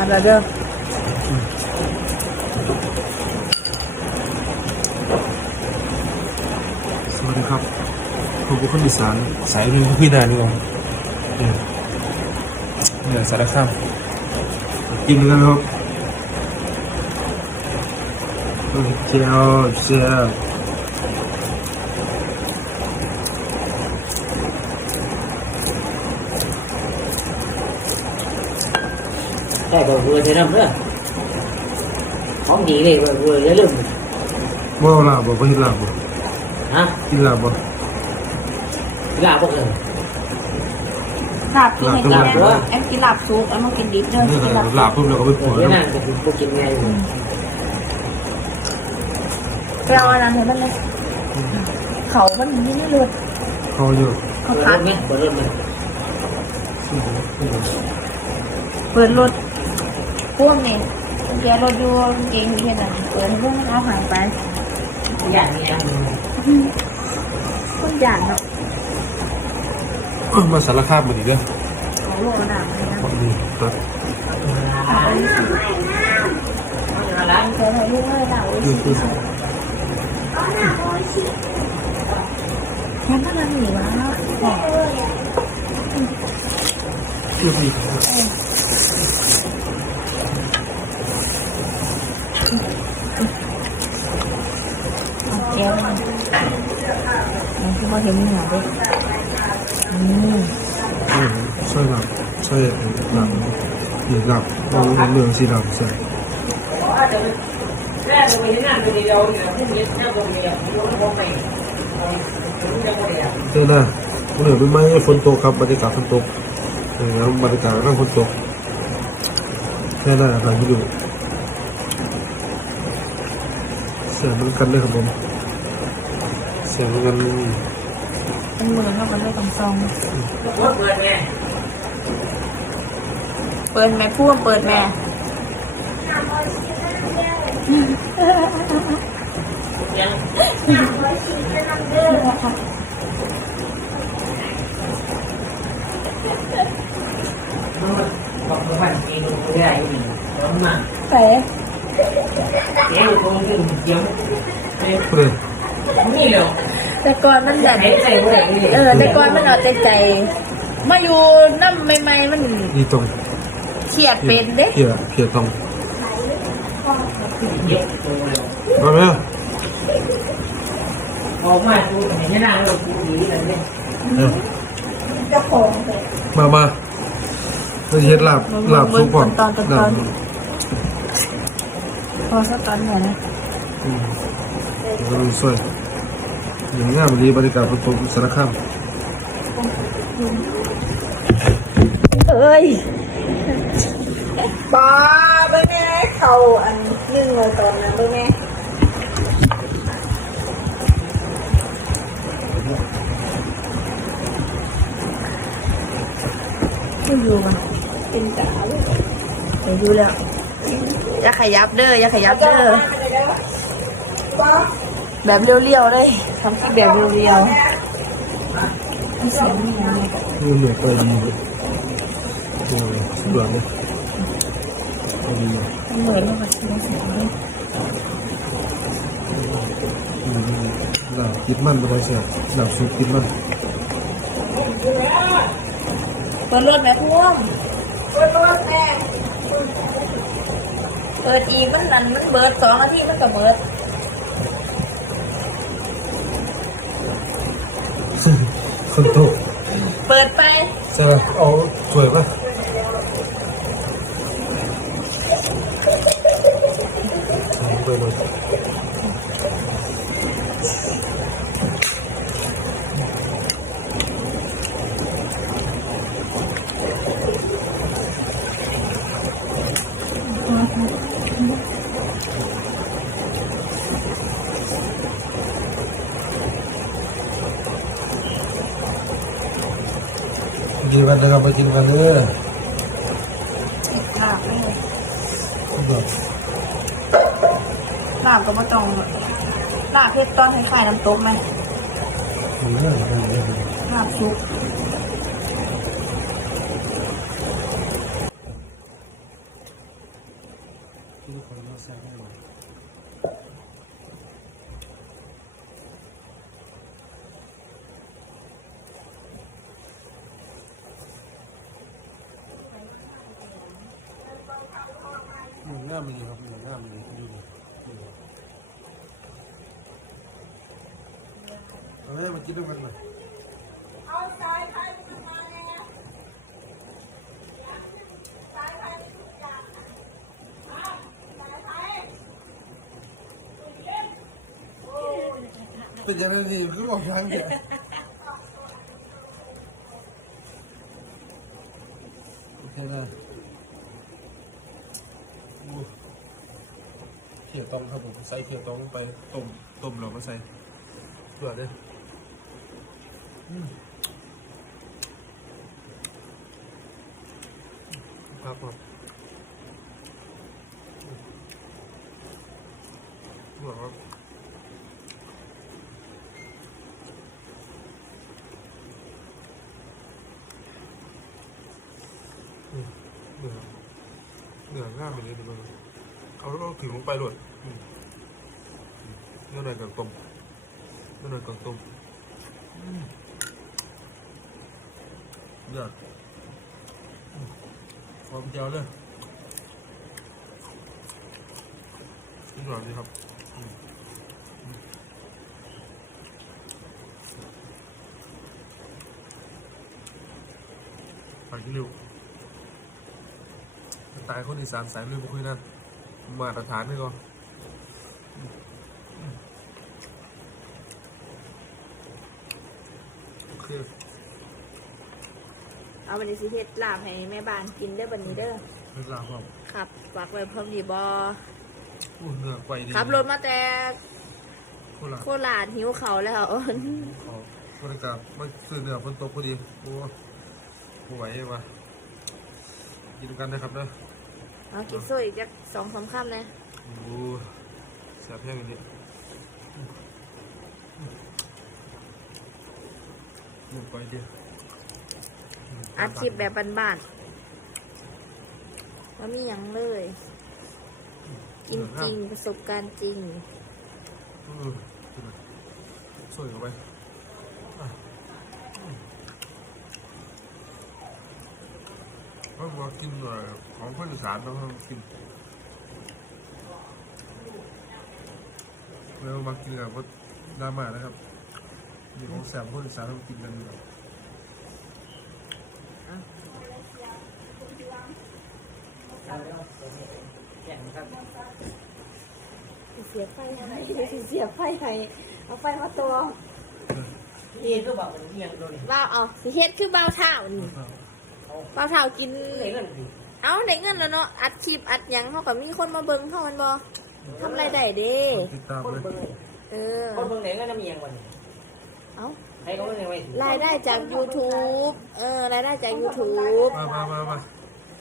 เอาละเด้อสวัสดีครับผมเป็นคนอีสานสายเรื่องพี่นานี่ว่าเนี่ยเนี่ยสารคามกินกันครับเจียวเจียว ได้บอกเวอร์จะนำเด้อของดีเลยเวอร์เวอร์อย่าลืมว่าลาบบ่ไปลาบบ่ฮะกินลาบบ่ลาบอกเลยลาบกินให้กินลาบแม่แอมกินลาบซุปแอมมากินดิบเด้อนี่กินลาบลาบปุ๊บเราก็ไปปเอวอดเดี๋ยวแล้นั่วนก็ถึงพวกกินง่ายอยู่ไปเอาอันนั้นให้มันเลยเขามันนี่ไม่เลือดเขาเยอะเขาเปิดรพัดถไหมเปิดรถไหมเปิดรถ พ่วงนี่แกรถอยู่เก่งที่นั่นเปิดให้เรื่องมันเอาหายไปอย่างนี้อย่างนี้คนหยาดเนาะมาสารคามมาดิเด้อเขาโลหนักเลยนะนี่ตัดอะไรแกให้ลูกให้เรายืนตัวแค่พลังหนีวะยืนดี แกมันมันคือมาเห็นหนา ด้วยอืมอืมใช่หลับใช่หลับนี่หลับเราเรื่องสีหลับใช่เราไปนั่งไปเดียวเดี๋ยวพรุ่งนี้ถ้าเดียวผมก็พอไปผมจะไปเดียวเจ้าหน้าวันนี้เป็นไม้ฝนตกครับบรรยากาศฝนตกเออบรรยากาศนั่งฝนตกแค่นั้นอะไรไม่รู้เสียงมันกันเลยครับผมเสียงมันกัน เป็นมือเข้ากันด้วยกำซองรถเปิดไงเปิดแม่พ่วงเปิดแม่ยังบอกว่ากินดูได้ดีร้อนมากใส่เดี๋ยวคงถึงเดี๋ยวพูดเลยนี่เดี๋ยว แต่ก่อนมันแบบใช้ใส่ไว้เออ แต่ก่อนมันเอาใจใจ มาอยู่น้ำใหม่ๆมันนี่ตรงเฉียดเป็นเด้เพียเพียตรงเยอะตัวเลยมาไหมออกมาดูเห็นยังไงเราดูดีเลยเนี่ยเจ้าของมามาเราจะเห็นหลับหลับซุปก่อนตอนตอนหลัตอบนพอสักตอนหน่อยนะอืมเราดูสวย อย่างงามดีบรรยากาศฝนตกสารคามเอ้ยบ้าไปแม่เขาอันนึ่งเลยตอนนั้นไปแม่ไม่อยู่มันเป็นตาเลยไปดูแล้วอย่าขยับเด้ออย่าขยับเด้อ แบบเรียวๆเลยทำที่แบบเรียวๆไม่ใส่ไม่ยังไงนี่เหนื่อยไปดีเลยโอ้ยสุดยอดเลยดีมันเหมือนว่ามันใส่ไม่อืมหลับกินมันไม่ได้เสียหลับซุปกินมันเปิดรถแม่พ่วงเปิดรถแม่เปิดอีกมันนั่นมันเบิดสองนาทีมันก็เบิด ฝนตกเปิดไปใช่ไหมเอาสวยป่ะไปเลย กินกันนะครับไปกินกันเด้อลาบไม่เลยแบบลาบก็ไม่ต้องลาบเพชรตอนคล้ายๆน้ำตกไหมนี้เนี่ยลาบซุป คนเราแซ่บให้หน่อยหมูง่ามมันดีครับหมูง่ามมันดีดีเลยดีเลยเอาเลยมากินด้วยกันหน่อยเอาสายไฟมาไงสายไฟทุกอย่างสายไฟเป็นยังไงดีคือบอกฟังเถอะโอเคนะโอ้ เขียตองครับผมใส่เขียตองลงไปต้มต้มเราก็ใส่เผื่อเลยอืมครับผมเผื่อครับ อืมเหนือเห นือง่ามไปเลยดีกว่าเอาเอาผิวลงไปเลยอืมอืมเนื้อหน่อยกับต้มเนื้อหน่อยกับต้มอืมเดือดอืมความเจียวเลยนี่หน่อยดีครับอืมอืมไปกินเร็ว ตายคนอีสานสายเลือดบุคุยนั่นมาตรฐานนี่ก่อนโอเคเอาบันนี้สิเฮ็ดลาบให้แม่บ้านกินได้อบันนี้เด้อเรื่องราวครับครับฝากไว้พร้อมดีบออู้เนื้อไกวดีขับรถมาแต่โคตรโคราชหิวเขาวแล้ว ขอบริการไม่ซื้อเนื้อฝนตกพอดีโอ้โหไหววะกินกันนะครับนะ เอากินโซ่อีกจักสองสามคำนะโอ้แซ่บแห้งเลยเนื้อไกวดีอัดคลิปแบบบ้านๆว่ามีหยังเลย กินจริงประสบการณ์จริงเออสวยเข้าไปอะอืม เพราะว่ากินเอ่อของคนอีสานต้องกินแล้วมากินกับว่าดราม่านะครับนี่ของแสบคนอีสานต้องกินกันอยู่แล้วเอาแล้วแจ้งนะครับเสียไฟให้เสียไฟให้เอาไฟมาตัวนี่ก็บอกมันเอียงโดนเบาเอาสิเฮ็ดคือเบาเท่านี่เบาเท่ากินไหนกันดิเอาได้เงินแล้วเนาะ อัดคลิปอัดหยังเขาก็มีคนมาเบิ่งเขามันบ่ทำไรได้เด้ติดตามคนเลยเบิ่งเออ คนเบิ่งไหนก็น้ำเอียงวันนี้เอาให้ลงยังไงรายได้จาก YouTube เออ รายได้จาก YouTube มามามามา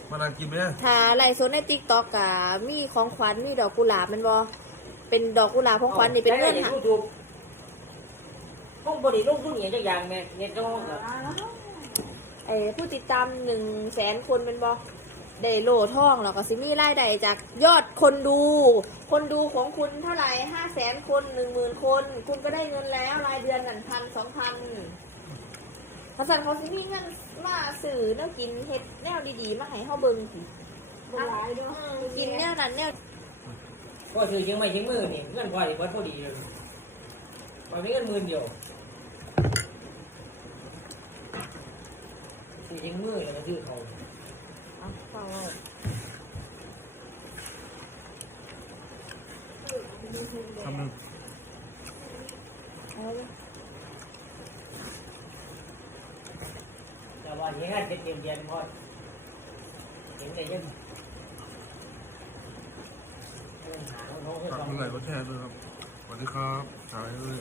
มานั่งกินไหมถ้าไลฟ์สดใน TikTok ก็มีของขวัญมีดอกกุหลาบแมันบ่เป็นดอกกุหลาบของขวัญนี่เป็นเงินค่ะค่ะยูทูบห้องบริลงทุนอย่างจักอย่างแม่เนี่ยก็ห้องแบบ ไอ้ผู้ติดตามหนึ่งแสนคนเป็นบอได้โลท่องแล้วก็สิมีรายได้จากยอดคนดู คนดูของคุณเท่าไหร่ห้าแสนคนหนึ่งหมื่นคน คุณก็ได้เงินแล้วรายเดือนหนึ่งพันสองพันพระสันเขาสิมีเงินมาสื่อแนวกินเฮ็ดแนวดีๆ มาให้เฮาเบิ่งสิกินแนวนั้นแนวก็ถือยังไม่ถึงมือนี่เงินพอดีพอพอดีเลยพอมีเงินหมื่นเดียว ถือยังมือแล้วก็ถือเขาเอาเข้าไว้คำหนึ่งเอาไว้แต่ว่าที่ให้เป็นเย็นเย็นพอเห็นได้ยังเรื่องหาของเขาฝากเขาคุณไหลค์ก็แชร์ด้วยครับสวัสดีครับหายเลย